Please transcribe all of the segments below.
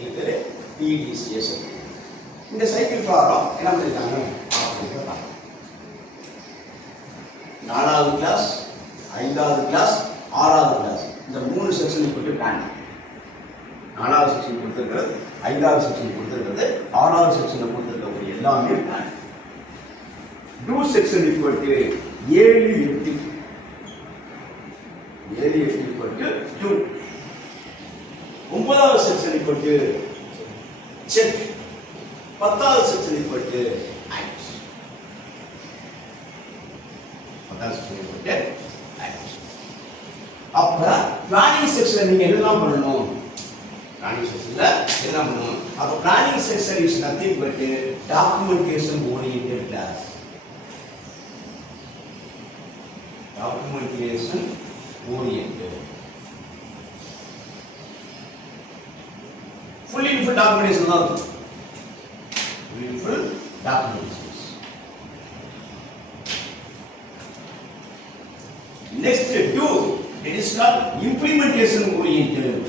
Cycle பேர் PDCA cycle. இந்த cycle problem என்ன பண்ணிருக்காங்க அப்படிங்கிறத 4வது கிளாஸ் 5வது கிளாஸ் 6வது கிளாஸ் இந்த 3 செக்ஷன் போட்டு பிளான் 4வது செக்ஷன் கொடுத்துருக்கிறது 5வது செக்ஷன் கொடுத்துருக்கிறது 6வது செக்ஷன் கொடுத்துருக்க எல்லாமே plan. Do section equal to 7 8 equal to 2. 9வது செக்ஷன் ஈக்குவல் டு செக். 10வது செக்ஷன் ஈக்குவல் டு ஆக்ட். 10வது செக்ஷன் ஈக்குவல் டு ஆக்ட். அப்ப பிளானிங் செக்ஷன்ல நீங்க என்னலாம் பண்ணணும்? பிளானிங் செக்ஷன்ல என்ன பண்ணணும்? அப்ப planning section is nothing but documentation oriented class. Documentation oriented. Full and full documentation தான் இருக்கும். Full and full documentation. Next do it is called implementation oriented.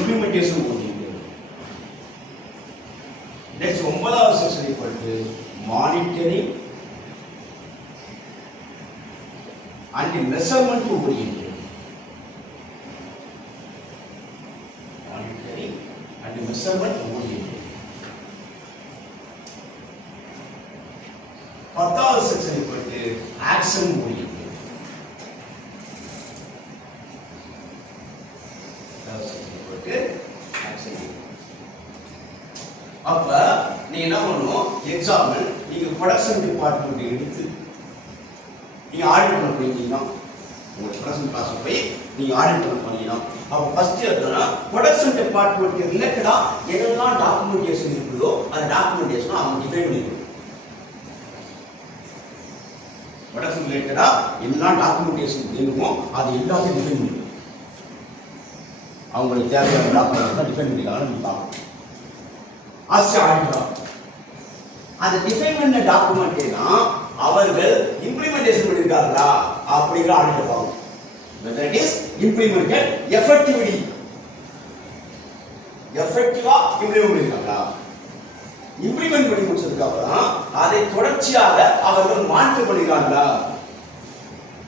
Implementation oriented. Next 9வது section equal to monitoring and measurement oriented. Monitoring and measurement oriented. 10வது section equal to action oriented. அப்ப நீங்க என்ன பண்ணணும்? Example நீங்க production department எடுத்து நீங்க audit பண்ண போறீங்கன்னா உங்க ப்ரொடக்ஷன் கிளாஸ் போய் நீங்க ஆடிட் பண்ண போறீங்கன்னா அப்ப ஃபர்ஸ்ட் என்னன்னா ப்ரொடக்ஷன் டிபார்ட்மெண்ட் ரிலேட்டடா என்னெல்லாம் டாக்குமெண்டேஷன் இருக்குதோ அந்த டாக்குமெண்டேஷன் அவங்க டிஃபைன் பண்ணிக்கணும். ப்ரொடக்ஷன் ரிலேட்டடா எல்லா டாக்குமெண்டேஷன் வேணுமோ அது எல்லாத்தையும் டிஃபைன் பண்ணிக்கணும். அவங்களுக்கு தேவையான டாக்குமெண்ட் டிஃபைன் பண்ணிக்கலாம். நீங்க பார்க்கணும் அந்த டிஃபைன் பண்ண டாக்குமெண்ட்னா அவர்கள் இம்ப்ளிமெண்டேஷன் பண்ணிருக்காங்களா அப்படிங்கிற ஆடிட் பார்க்கணும். whether it is implemented effectively effectively implement பண்ணிருக்காங்களா. இம்ப்ளிமெண்ட் பண்ணி முடிச்சதுக்கு அப்புறம் அதை தொடர்ச்சியாக அவர்கள் மானிட்டர் பண்ணிருக்காங்களா,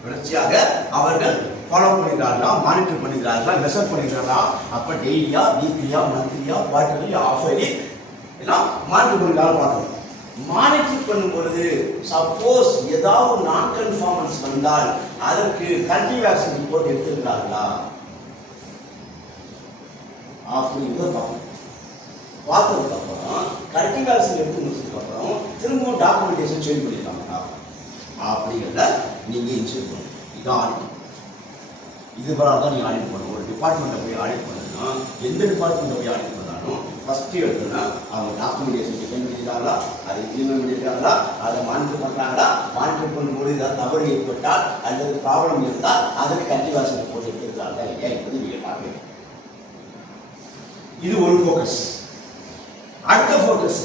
தொடர்ச்சியாக அவர்கள் ஃபாலோ பண்ணிக்கிறாங்களா, மானிட்டர் பண்ணிக்கிறாங்களா, மெஷர் பண்ணிக்கிறாங்களா. அப்ப டெய்லியா வீக்லியா மந்த்லியா குவார்டர்லி ஆஃபர்லி எல்லாம் மானிட்டர் பண்ணிக்கிறாங்க பார்க்கணும். மானிட்டர் பண்ணும் பொழுது சப்போஸ் ஏதாவது நான் கன்ஃபார்மன்ஸ் வந்தால் அதற்கு கண்டினியூ ஆக்ஷன் ரிப்போர்ட் எடுத்துக்கிறாங்களா அப்படிங்கிறத பார்க்கணும். பார்த்ததுக்கு அப்புறம் கண்டினியூ ஆக்ஷன் எடுத்து முடிச்சதுக்கு அப்புறம் திரும்பவும் டாக்குமெண்டேஷன் சேஞ்ச் பண்ணிருக்காங்களா அப்படிங்கிறத நீங்க இன்சூர் பண்ணணும். இதான் ஆடிட். இது தான் நீங்க ஆடிட் பண்ணணும். ஒரு டிபார்ட்மெண்ட்டை போய் ஆடிட் பண்ணணும்னா எந்த டிபார்ட்மெண்ட்டை போய் ஆடிட் பண்ணாலும் ஃபர்ஸ்ட் எடுத்தோம்னா அவங்க டாக்குமெண்டேஷன் டிஃபைன் பண்ணியிருக்காங்களா, அதை இம்ப்ளிமெண்ட் பண்ணியிருக்காங்களா, அதை மானிட்டர் பண்ணுறாங்களா, மானிட்டர் பண்ணும்போது ஏதாவது தவறு ஏற்பட்டால் அல்லது ப்ராப்ளம் இருந்தால் அதற்கு கண்டினியூ போட்டு எடுத்துருக்காங்களா இல்லையா என்பது நீங்கள் பார்க்க வேண்டும். இது ஒரு ஃபோக்கஸ். அடுத்த ஃபோக்கஸ்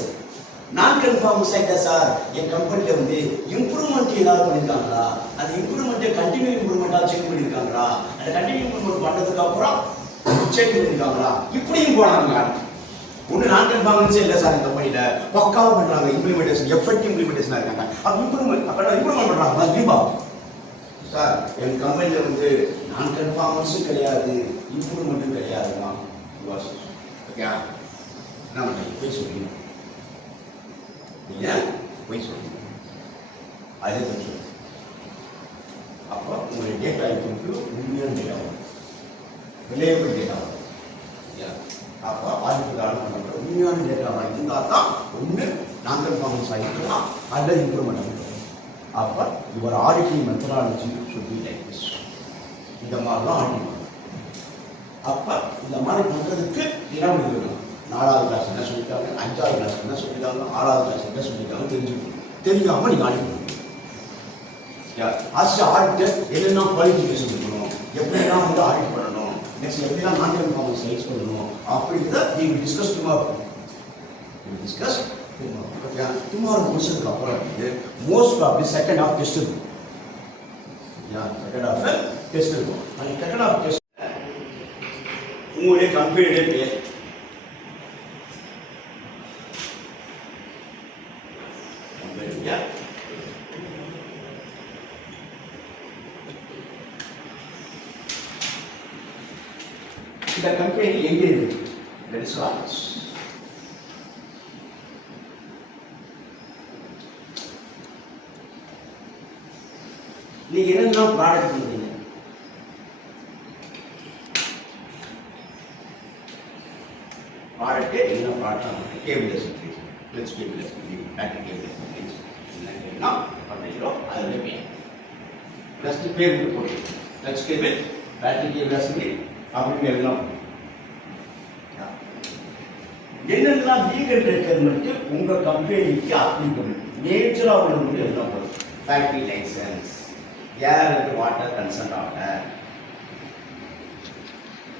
நான் கன்ஃபார்ம் சைட்டா சார் என் கம்பெனில வந்து இம்ப்ரூவ்மெண்ட் ஏதாவது பண்ணிருக்காங்களா, அந்த இம்ப்ரூவ்மெண்ட்டை கண்டினியூ இம்ப்ரூவ்மெண்டா செக் பண்ணிருக்காங்களா, அந்த கண்டினியூ இம்ப்ரூவ்மெண்ட் பண்ணதுக்கு அப்புறம் செக் பண்ணிருக்காங்களா, இப்படியும் போனாங்க. ஒன்று நான் கன்ஃபார்மன்ஸே இல்லை சார் என் கம்பெனில பக்காவாக பண்றாங்க, இம்ப்ளிமெண்டேஷன் எஃபெக்டிவ் இம்ப்ளிமெண்டேஷனா இருக்காங்க. அப்ப இம்ப்ரூவ்மெண்ட் அப்ப இம்ப்ரூவ்மெண்ட் பண்றாங்களா தீபா சார் என் கம்பெனில வந்து நான் கன்ஃபார்மன்ஸும் கிடையாது இம்ப்ரூவ்மெண்ட்டும் கிடையாதுமா. ஓகே என்ன பண்ணுறீங்க போய் சொல்லுங்க, நீங்க போய் சொல்லுங்க, அதே தான் சொல்லுங்க. அப்போ உங்களுடைய டேட்டா இன்க்ளூட் உண்மையான டேட்டா வரும், ரிலையபிள் டேட்டா வரும். அப்போ ஆடிட்டுக்கான பண்ணுற உண்மையான டேட்டாவாக இருந்தால் தான் ஒன்று நான் கன்ஃபார்மன்ஸ் ஆகிருக்கலாம் அல்லது இம்ப்ரூவ்மெண்ட் ஆகிருக்கலாம். அப்போ your auditing methodology should be like this. இந்த மாதிரி தான் ஆடிட் பண்ணணும். அப்போ இந்த மாதிரி பண்ணுறதுக்கு என்ன பண்ணிக்கணும், 4வது கிளாஸ் என்ன சொல்லிட்டாங்க, 5வது கிளாஸ் என்ன சொல்லிட்டாங்க, 6வது கிளாஸ் என்ன சொல்லிட்டாங்க தெரிஞ்சுக்கணும். தெரியாமல் நீங்கள் ஆடிட் பண்ணணும். அஸ் ஆடிட்டர் என்னென்ன குவாலிஃபிகேஷன் இருக்கணும், எப்படிலாம் வந்து ஆடிட் பண்ணணும், நெக்ஸ்ட் எப்படிலாம் நான் கன்ஃபார்மன்ஸ் ரைஸ் பண்ணணும் அப்படிங்கிறத நீங்கள் டிஸ்கஸ் டுமாரோ. டிஸ்கஸ் டுமாரோ முடிச்சதுக்கு அப்புறம் வந்து most probably second half test இருக்கும். செகண்ட் ஆஃப் டெஸ்ட் இருக்கும். அந்த செகண்ட் ஆஃப் டெஸ்ட் உங்களுடைய கம்பெனியுடைய பேர், இந்த கம்பெனி எங்கே இருக்கு, that is what. நீங்க என்னென்ன ப்ராடக்ட் பண்றீங்க, ப்ராடக்ட் என்ன product, cable accessories, plus cable accessories, battery cable accessories என்னன்னா பண்றீங்களோ அதுல பேர் பிளஸ் பேர் போடுங்க. Plus cable, battery cable accessories அப்படின்னு எல்லாம் என்னெல்லாம் லீகல் ரெக்யர்மெண்ட் உங்க கம்பெனிக்கு அப்ளிகபிள் நேச்சரா உள்ளவங்க எல்லாம் போடும். Factory licence, air and water concern order,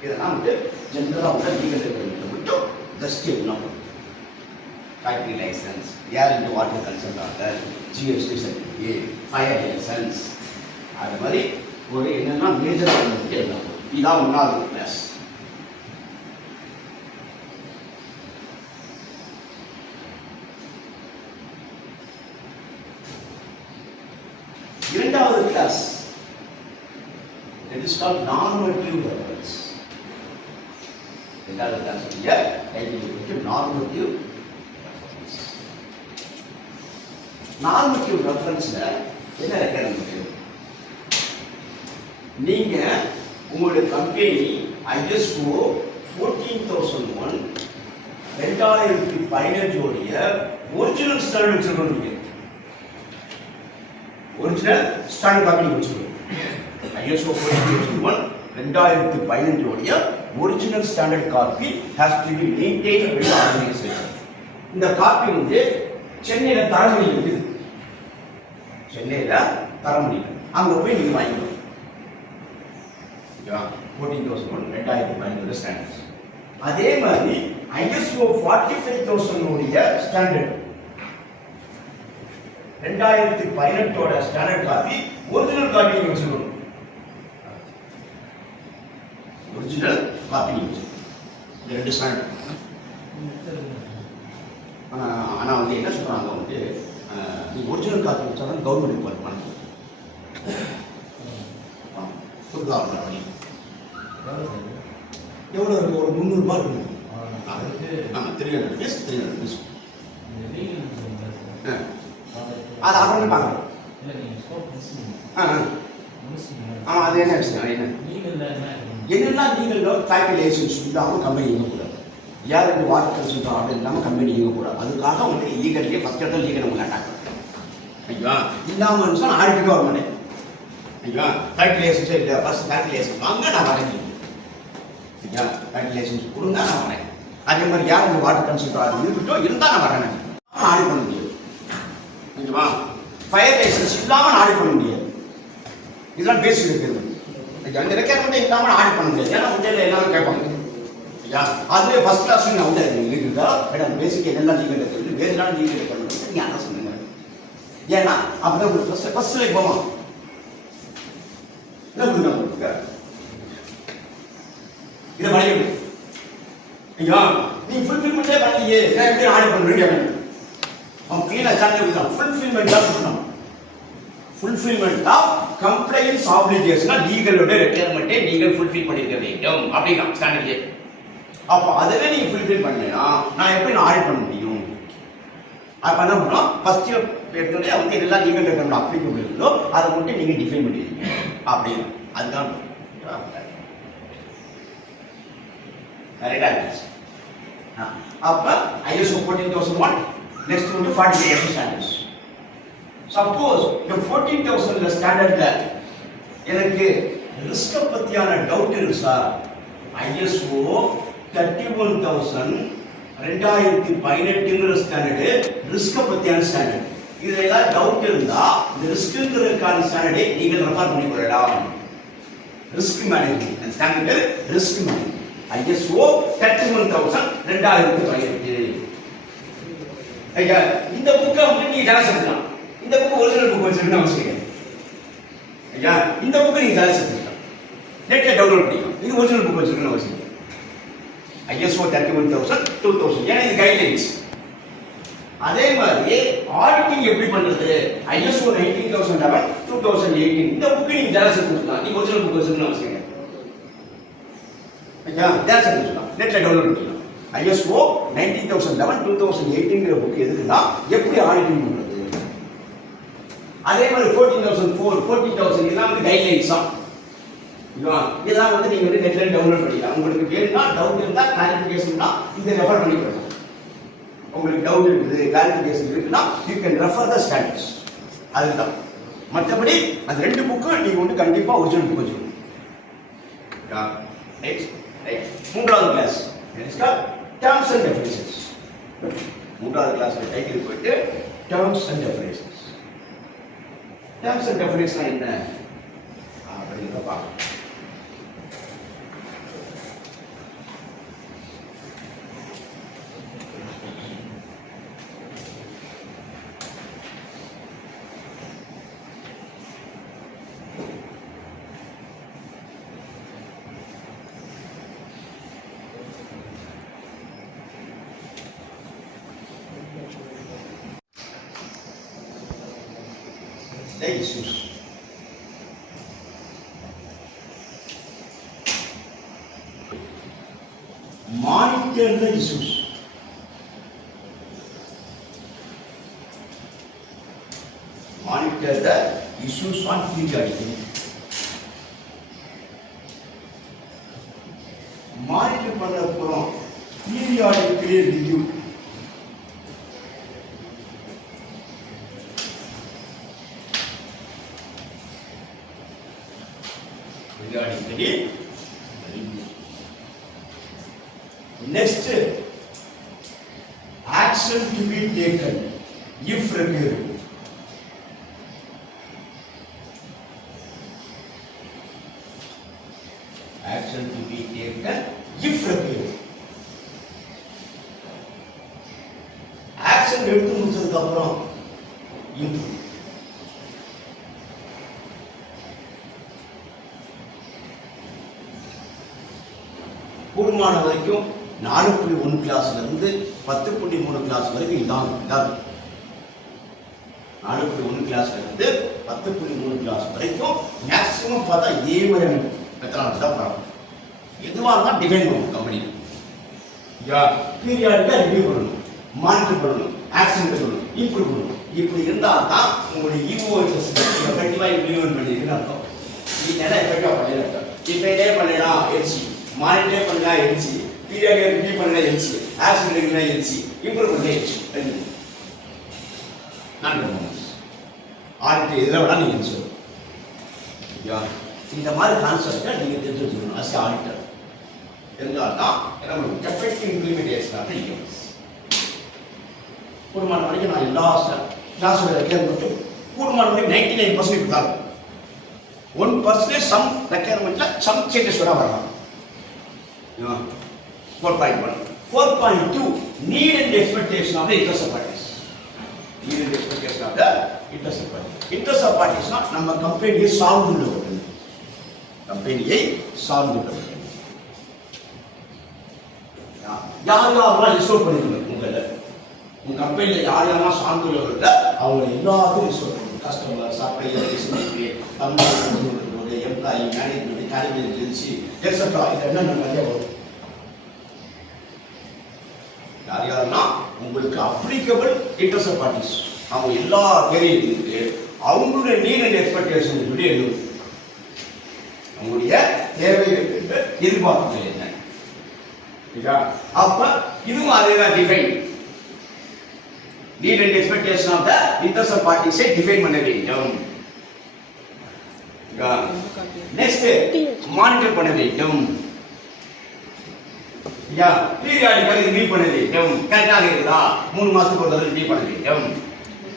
இதெல்லாம் வந்து ஜெனரலா உள்ள லீகல் ரெக்யர்மெண்ட் மட்டும் ஜஸ்ட் எல்லாம் போடும். Factory licence, air and water concern order, GST certificate, fire licence, அது மாதிரி ஒரு என்னென்னா மேஜர் எல்லாம் போடும். இதான் ஒன்றாவது கிளாஸ். இரண்டாவது class, it is called normative reference. இரண்டாவது கிளாஸ் normative reference. normative referenceல என்ன ரெக்யர்மென்ட், நீங்க உங்களுடைய கம்பெனி ISO 14001 2015 உடைய ஒரிஜினல் ஸ்டாண்டர்ட் வச்சிருக்கணும். ஒரிஜினல் ஸ்டாண்டர்ட் காப்பி வச்சுக்கணும். ISO 14001 2015 உடைய original standard copy has to be maintained by the organization. இந்த காப்பி வந்து சென்னையில தரமணி இருக்குது. சென்னையில தரமணி அங்க போய் நீங்க வாங்கிக்கணும். 14001 2015 ஸ்டாண்டர்ட்ஸ். அதே மாதிரி ISO 45000 உடைய standard 2018 standard copy original copy நீங்க வச்சுக்கணும். ஒரிஜினல் காப்பி நீங்க வச்சுக்கணும். இந்த ரெண்டு ஸ்டாண்டர்ட். ஆனா வந்து என்ன சொல்றாங்க வந்து நீங்க ஒரிஜினல் காப்பி வச்சாதான் கவர்மெண்ட் பணம் கொடுத்தாங்க. எவ்வளோ இருக்கு, ஒரு 300 ரூபாய் இருக்கு. ஆமாம் 300 rupees 300 rupees. அது அப்புறம் பார்க்கலாம். ஆமாம் அது என்ன விஷயம், என்னென்னா நீங்கள் ஃபேக்டரி லைசன்ஸ் இல்லாமல் கம்பெனி இயங்கக்கூடாது. Air and water consult order இல்லாமல் கம்பெனி இயங்கக்கூடாது. அதுக்காக வந்து லீகல்லேயே ஃபஸ்ட் இடத்துல லீகல் உங்களை அட்டாக் பண்ணுறேன். ஐயா இல்லாமல் நான் ஆடிட்டு வர மாட்டேன். ஐயா ஃபேக்டரி லைசன்ஸே இல்லை, ஃபர்ஸ்ட் ஃபேக்டரி லைசன்ஸ் வாங்க நான் வரேன். ஐயா ஃபேக்டரி லைசன்ஸ் கொடுங்க நான் வரேன். அதே மாதிரி ஏர் அண்ட் வாட்டர் கன்சல்ட் ஆர்டர் இருக்கட்டும் இருந்தால் நான் வரேன். ஆடிட் பண்ண முடியாது. ஓகேவா, ஃபயர் லைசன்ஸ் இல்லாமல் ஆடிட் பண்ண முடியாது. இதெல்லாம் பேசிக் ரெக்யர்மெண்ட். அந்த ரெக்யர்மெண்ட் இல்லாமல் ஆடிட் பண்ண முடியாது. ஏன்னா உண்மையில எல்லாரும் கேட்பாங்க. ஐயா அதுலேயே ஃபர்ஸ்ட் கிளாஸ் நான் வந்து இருக்குதா மேடம் பேசிக் என்னெல்லாம் லீகல் ரெக்யர்மெண்ட் வேறுலாம் லீகல் ரெக்யர்மெண்ட் நீங்கள் அதான் சொல்லுங்க. ஏன்னா அப்படிதான் உங்களுக்கு ஃபர்ஸ்ட் போவோம் இதை படிக்கணும். ஐயா நீ ஃபுல்ஃபில்மெண்ட்டே பண்ணலையே நான் எப்படி ஆர்டர் பண்ணுறேன். அவன் கிளீனாக சார்ஜ் கொடுத்தான். ஃபுல்ஃபில்மெண்ட் தான் பண்ணணும். ஃபுல்ஃபில்மெண்ட் ஆஃப் கம்ப்ளைன்ஸ் ஆப்ளிகேஷன் லீகலோட ரெக்யர்மெண்ட்டை நீங்கள் ஃபுல்ஃபில் பண்ணிருக்க வேண்டும் அப்படின்னா ஸ்டாண்டர்ட்லே. அப்போ அதுவே நீங்கள் ஃபுல்ஃபில் பண்ணீங்கன்னா நான் எப்படி நான் ஆடிட் பண்ண முடியும். அப்போ என்ன பண்ணோம், ஃபர்ஸ்ட் எடுத்தோடனே வந்து இதெல்லாம் லீகல் ரெக்யர்மெண்ட் அப்ளிகபிள் இருந்தோ அதை மட்டும் நீங்கள் டிஃபைன் பண்ணிடுவீங்க அப்படின்னு. அதுதான் அப்போ ISO 14001 நெக்ஸ்ட் வந்து 45 ஸ்டாண்டர்ட்ஸ். சப்போஸ் இந்த 14000 ஸ்டாண்டர்ட்ல எனக்கு ரிஸ்க் பத்தியான டவுட் இருக்கு சார். ISO 31000 2018ங்கிற ஸ்டாண்டர்ட் ரிஸ்க் பத்தியான ஸ்டாண்டர்ட். இதுல ஏதாவது டவுட் இருந்தா இந்த ரிஸ்க்ங்கிறதுக்கான ஸ்டாண்டர்டை நீங்கள் ரெஃபர் பண்ணி கொள்ளலாம். Risk management standard risk management ISO 31000 2018. ஐயா இந்த புக்கை வந்து நீங்க ஜெராக்ஸ் எடுக்கலாம். இந்த புக் ஒரிஜினல் புக் வச்சிருக்கணும் அவசியம் கிடையாது. ஐயா இந்த புக்கை நீங்க ஜெராக்ஸ் எடுக்கலாம், நெட்ல டவுன்லோட் பண்ணிக்கலாம். இது ஒரிஜினல் புக் வச்சிருக்கணும் அவசியம் கிடையாது. ISO 31000 2000 ஏன்னா இது கைட்லைன்ஸ். அதே மாதிரி ஆடிட்டிங் எப்படி பண்றது? ISO 19011 2018 இந்த புக் நீங்க ஜெராக்ஸ் எடுக்கலாம். நீங்க ஒரிஜினல் புக் வச்சிருக்கணும் அவசியம் கிடையாது. ஐயா ஜெராக்ஸ் எடுக்கலாம், நெட்ல டவுன்லோட் பண்ணிக்கலாம். ISO 19011 2018 புக் எதுக்குன்னா எப்படி ஆடிட்டிங் பண்றது. அதே மாதிரி 14004 14000 இதெல்லாம் வந்து கைட்லைன்ஸ் தான். இதெல்லாம் வந்து நீங்க வந்து நெட்ல டவுன்லோட் பண்ணிக்கலாம். உங்களுக்கு வேணும்னா டவுட் இருந்தா கிளாரிஃபிகேஷன்னா இதை ரெஃபர் பண்ணி பண்ணலாம். உங்களுக்கு டவுட் இருக்குது கிளாரிஃபிகேஷன் இருக்குன்னா you can refer the standards. அதுதான். மற்றபடி அந்த ரெண்டு புக்கு நீங்க வந்து கண்டிப்பா ஒரிஜினல் புக் வச்சுக்கணும். நெக்ஸ்ட் மூன்றாவது கிளாஸ் டேர்ம்ஸ் அண்ட் டெஃபினிஷன்ஸ். மூன்றாவது கிளாஸ்ல டைட்டில் போயிட்டு terms and definitions. Terms and definition என்ன அப்படிங்கிறத பார்க்கலாம். The issues. Monitor the issues. Monitor the issues on periodically. Monitor பண்ண போறோம் periodically review. Periodically review. Next, action to be taken if required. Action to be taken if required. Action எடுத்து முடிச்சதுக்கு அப்புறம் improve. கூடுமான வரைக்கும் 4.1 கிளாஸ்ல இருந்து 10.3 கிளாஸ் வரைக்கும் இதான் 4.1 கிளாஸ்ல இருந்து 10.3 கிளாஸ் வரைக்கும் மேக்ஸிமம் பார்த்தா இதே மாதிரி மெத்தடாலஜி தான் வரும். எதுவாக இருந்தால் டிஃபைன் பண்ணணும் கம்பெனி. பீரியாடிக்கா ரிவ்யூ பண்ணணும், மானிட்டர் பண்ணணும், ஆக்ஷன் எடுக்கணும், இம்ப்ரூவ் பண்ணணும். இப்படி இருந்தால் தான் உங்களுடைய ஈவோஎஸ் எஃபெக்டிவாக இம்ப்ளிமெண்ட் பண்ணியிருக்குன்னு அர்த்தம். நீங்க என்ன எஃபெக்டிவாக பண்ணியிருக்கோம். டிஃபைனே பண்ணலாம் எல்சி, மானிட்டரே பண்ணலாம் எல்சி, பீரியாடிக்கா ரிவ்யூ பண்ணலாம் எல்சி, ஆக்ஷன் எடுக்கலாம் எல்சி, இம்ப்ரூவ் பண்ணலாம் எல்சி. நான் ஆடிட்டு எதில் வேணா நீங்கள் சொல்லணும். இந்த மாதிரி கான்செப்டை நீங்கள் தெரிஞ்சு வச்சுக்கணும். அஸ் ஆடிட்டர் இருந்தால்தான் நம்மளுக்கு எஃபெக்டிவ் இம்ப்ளிமெண்டேஷனாக இருக்கும். கூடுமான வரைக்கும் நான் எல்லா கிளாஸோட ரெக்யர்மெண்ட்டும் கூடுமான வரைக்கும் 99% தான். 1% சம் ரெக்யர்மெண்ட்டில் சம் சேஞ்சஸ் வர வரலாம். 4.1 4.2 need and expectation of the interested parties. Need and expectation of the interested parties. Interested parties நம்ம கம்பெனியை சார்ந்துள்ளவர்கள், கம்பெனியை சார்ந்துள்ளவர்கள் யார் யாரெல்லாம் ரிசோர்ட் பண்ணிக்கணும். உங்க கம்பெனியில் யார் யாரெல்லாம் சார்ந்துள்ளவர்கள் அவங்க எல்லாத்தையும் ரிசோர்ட் பண்ணணும். Customer, supplier, Tamil employee, management, Caribbean agency etcetera இது என்னென்ன நிறைய வரும். யார் யாருன்னா உங்களுக்கு அப்ளிகபிள் இன்ட்ரெஸ்ட் பார்ட்டிஸ் அவங்க எல்லா ஏரியாவுக்கு அவங்களுடைய நீட் அண்ட் எக்ஸ்பெக்டேஷன் எழுதும். அவங்களுடைய தேவைகள் எதிர்பார்ப்புகள் என்ன. அப்ப இதுவும் அதேதான் define. Need and expectation of the interest பார்ட்டிஸை டிஃபைன் பண்ண வேண்டும். நெக்ஸ்ட் மானிட்டர் பண்ண வேண்டும். பீரியாடிக்கா ரிவ்யூ பண்ண வேண்டும். கரெக்டாக இருக்குதா 3 மாசத்துக்கு ஒரு தடவை ரிவ்யூ பண்ண வேண்டும்.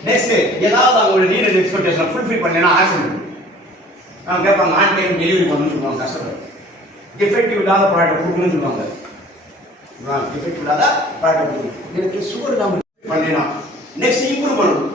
நெக்ஸ்ட் ஏதாவது அவங்களோட நீட் அண்ட் எக்ஸ்பெக்டேஷன் ஃபுல்ஃபில் பண்ணலனா ஆக்ஷன் அவங்க கேட்பாங்க. ஆன் டைம் டெலிவரி பண்ணணும்னு சொல்லுவாங்க. கஸ்டமர் டிஃபெக்டிவ் இல்லாத ப்ராடக்ட் கொடுக்கணும்னு சொல்லுவாங்க. டிஃபெக்டிவ் இல்லாத ப்ராடக்ட் கொடுக்கணும். எனக்கு சுகர் இல்லாமல் பண்ணலாம் நெக்ஸ்ட் இம்ப்ரூவ் பண்ணணும்.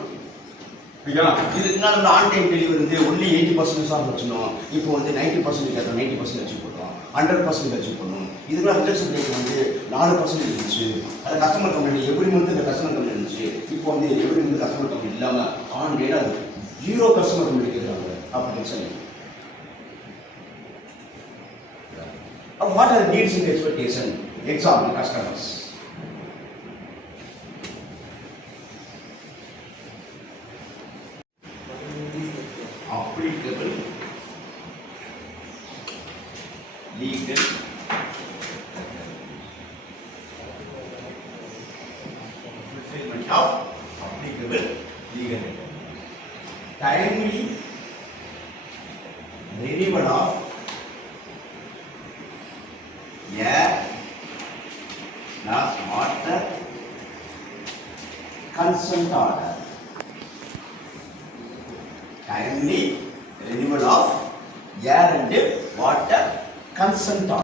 இதுக்கு நம்ம ஆன் டைம் டெலிவரி வந்து ஒன்லி 80% தான் வச்சுனோம். இப்போ வந்து 90% 90% அச்சீவ் பண்ணுறோம், 100% அச்சீவ் பண்ணணும். இதுக்கெல்லாம் ரிஜெக்ஷன் ரேட் வந்து 4% இருந்துச்சு. அது கஸ்டமர் கம்ப்ளைண்ட் எவ்ரி மந்த் இந்த கஸ்டமர் கம்ப்ளைண்ட் இருந்துச்சு. இப்போ வந்து எவ்ரி மந்த் கஸ்டமர் கம்ப்ளைண்ட் இல்லாமல் ஆன் டேட்டாக இருக்கு. 0 கஸ்டமர் கம்ப்ளைண்ட் கேட்குறாங்க. அப்போ tension. What are the needs and expectation? Example, customers. Applicable, legal, fulfillment of applicable legal, timely renewal of water consent order, timely renewal of air and water consent order.